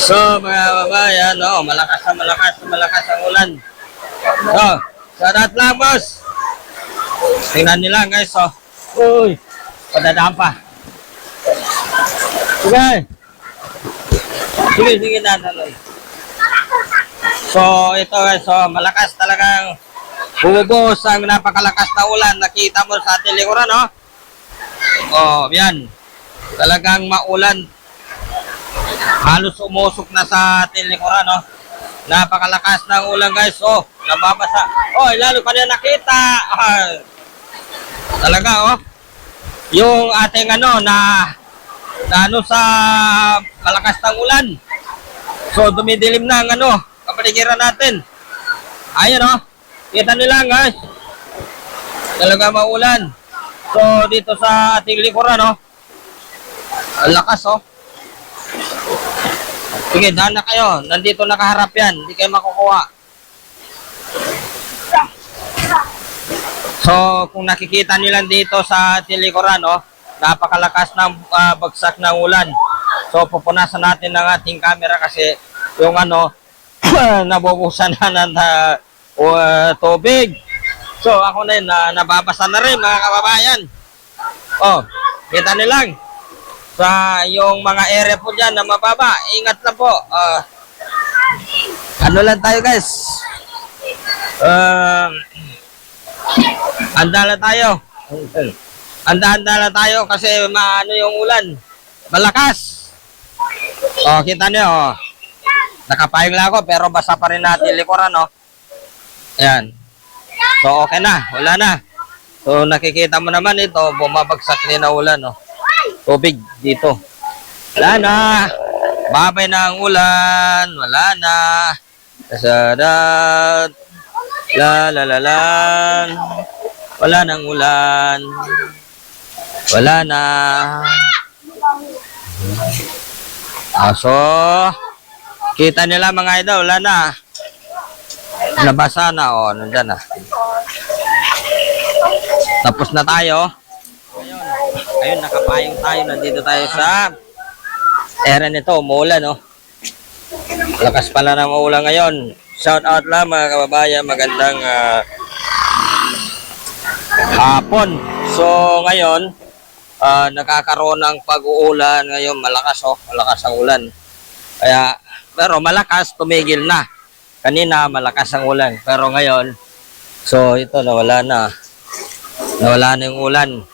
So mga kababayan, malakas na malakas ang ulan. So, sa lahat lang boss. Tingnan nyo lang guys, Uy, padadaan pa. Sige. Sige na. So, ito guys, malakas talagang bumubuhos ang napakalakas na ulan. Nakita mo sa ating likuran, yan. Talagang maulan. Halos umusok na sa ating likuran, Napakalakas ng ulan guys, nababasa. Lalo ka na nakita. Talaga, yung ating na sa malakas ng ulan. So, dumidilim na ang kapaligiran natin. Ayan, kita nila guys. Talaga maulan. So, dito sa ating likuran, ang lakas, Sige, daan na kayo. Nandito nakaharap yan. Hindi kayo makukuha. So, kung nakikita nila dito sa tilikuran, napakalakas ng bagsak ng ulan. So, pupunasan natin ng ating camera kasi yung nabubusan na ng tubig. So, ako na yun, nababasa na rin mga kababayan. Kita nilang. Sa yung mga area po dyan na mababa, ingat lang po. Ano lang tayo guys. Andala tayo. Anda tayo kasi maano yung ulan. Malakas. Kita niyo, nakapayong lang ako pero basa pa rin natin likuran, Ayan. So, okay na. Wala na. So, nakikita mo naman ito, bumabagsak din na ulan, Tubig dito. Wala na. Babay na ang ulan. Wala na. Kasadat. La. Wala nang ulan. Wala na. So, kita nila mga idol. Wala na. Nabasa na. Nandyan na. Tapos na tayo. Ayun, nakapayong tayo. Nandito tayo sa area nito. Umuulan, Lakas pala ng uulan ngayon. Shout out lang mga kababayan. Magandang hapon. So, ngayon, nakakaroon ng pag-uulan. Ngayon, malakas, Malakas ang ulan. Kaya, pero malakas, tumigil na. Kanina, malakas ang ulan. Pero ngayon, so, ito, nawala na. Nawala na yung ulan.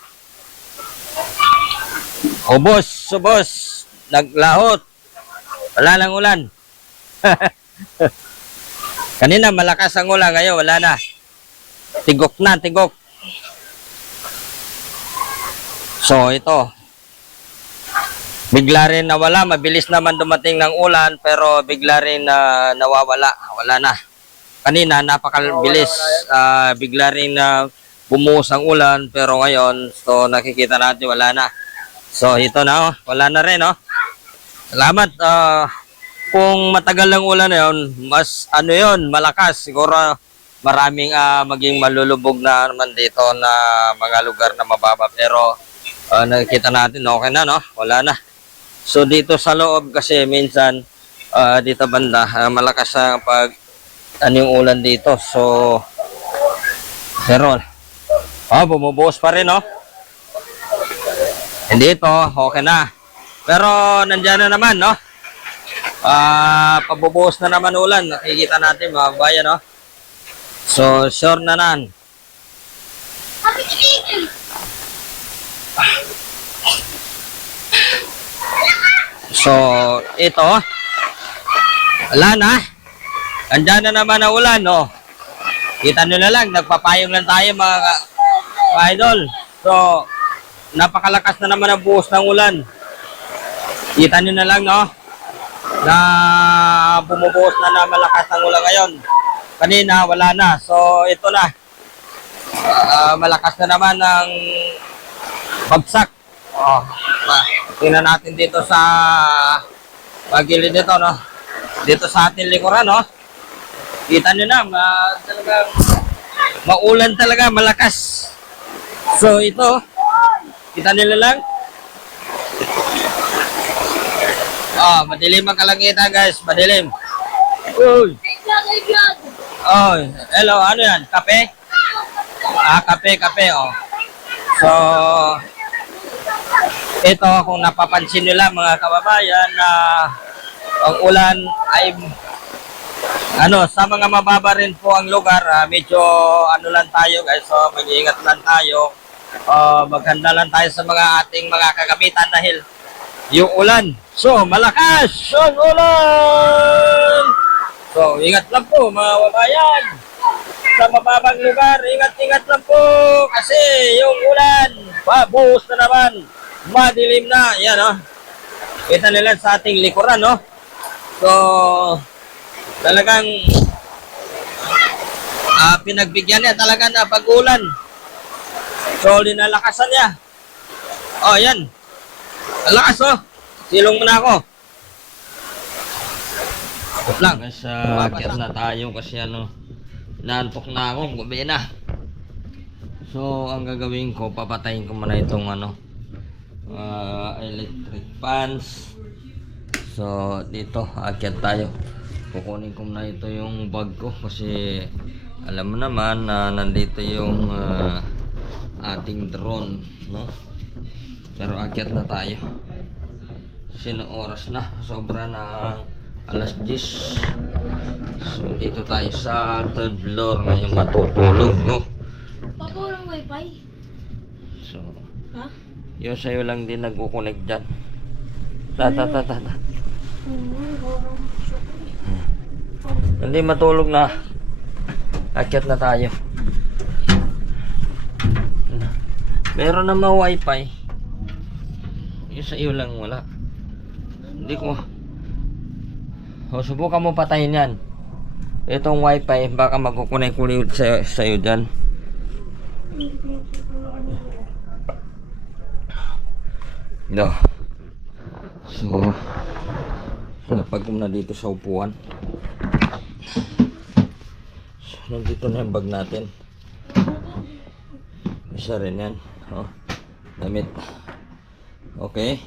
Ubos, naglahot. Wala lang ulan. Kanina malakas ang ulan, ngayon wala na. Tigok. So ito. Bigla rin nawala, mabilis naman dumating ng ulan pero bigla rin nawawala, wala na. Kanina napakabilis, bigla rin bumuhos ang ulan pero ngayon so nakikita natin wala na. So ito na, wala na rin, Salamat. Kung matagal lang ulan na yun, mas malakas. Siguro maraming maging malulubog na naman dito na mga lugar na mababa. Pero nakikita natin, okay na, Wala na. So dito sa loob kasi minsan dito banda, malakas ang yung ulan dito. So, pero bumubuhos pa rin, Hindi ito, okay na. Pero nandiyan na naman, pabubuhos na naman ulan. Nakikita natin mga bayan, So, sure na nan. So, ito. Wala na. Nandiyan na naman ang ulan, Kita nyo na lang, nagpapayong lang tayo mga idol. So, napakalakas na naman ang buhos ng ulan. Kita nyo na lang, na bumubuhos na malakas ang ulan ngayon. Kanina, wala na. So, ito na. Malakas na naman ang bagsak. Tingnan natin dito sa pagilid nito, Dito sa ating likuran, Kita nyo na, talagang maulan talaga, malakas. So, ito. Kita nila lang. Madilim ang kalangitan guys, madilim. Uy. Oy, hello, ano yan? Kape? Kape, oh. So, ito kung napapansin nila mga kababayan na ang ulan ay sa mga mababa rin po ang lugar, medyo lang tayo guys, so mag-iingat lang tayo. Maghanda lang tayo sa mga ating mga kagamitan dahil yung ulan. So, malakas ang ulan! So, ingat lang po mga kababayan. Sa mababang lugar, ingat-ingat lang po kasi yung ulan, buhos na naman, madilim na, yan Kita nila sa ating likuran, So, talagang pinagbigyan niya talaga na pag-ulan. So, linalakasan niya. Yan. Ang lakas, Silong mo na ako. Wait lang. Akit na tayo kasi naantok na ako. Gabi na. So, ang gagawin ko, papatayin ko muna itong electric fans. So, dito, akit tayo. Kukunin ko na ito yung bag ko kasi alam mo naman na nandito yung ating drone, Pero akit na tayo. Sino oras na? Sobra na alas 10. So, dito tayo sa third floor ngayong matutulog, Papa, walang wifi? So, Ha? yun sa'yo lang din nagkukunik dyan. Hindi matulog na. Akyat na tayo. Meron naman wifi. Yung sa iyo lang wala. Hindi ko. Subukan mo patayin yan. Itong wifi baka magkukunay-kunay sa iyo dyan. No. So, napag ko na dito sa upuan. So, nandito na yung bag natin. Isa rin yan. Damit. Okay.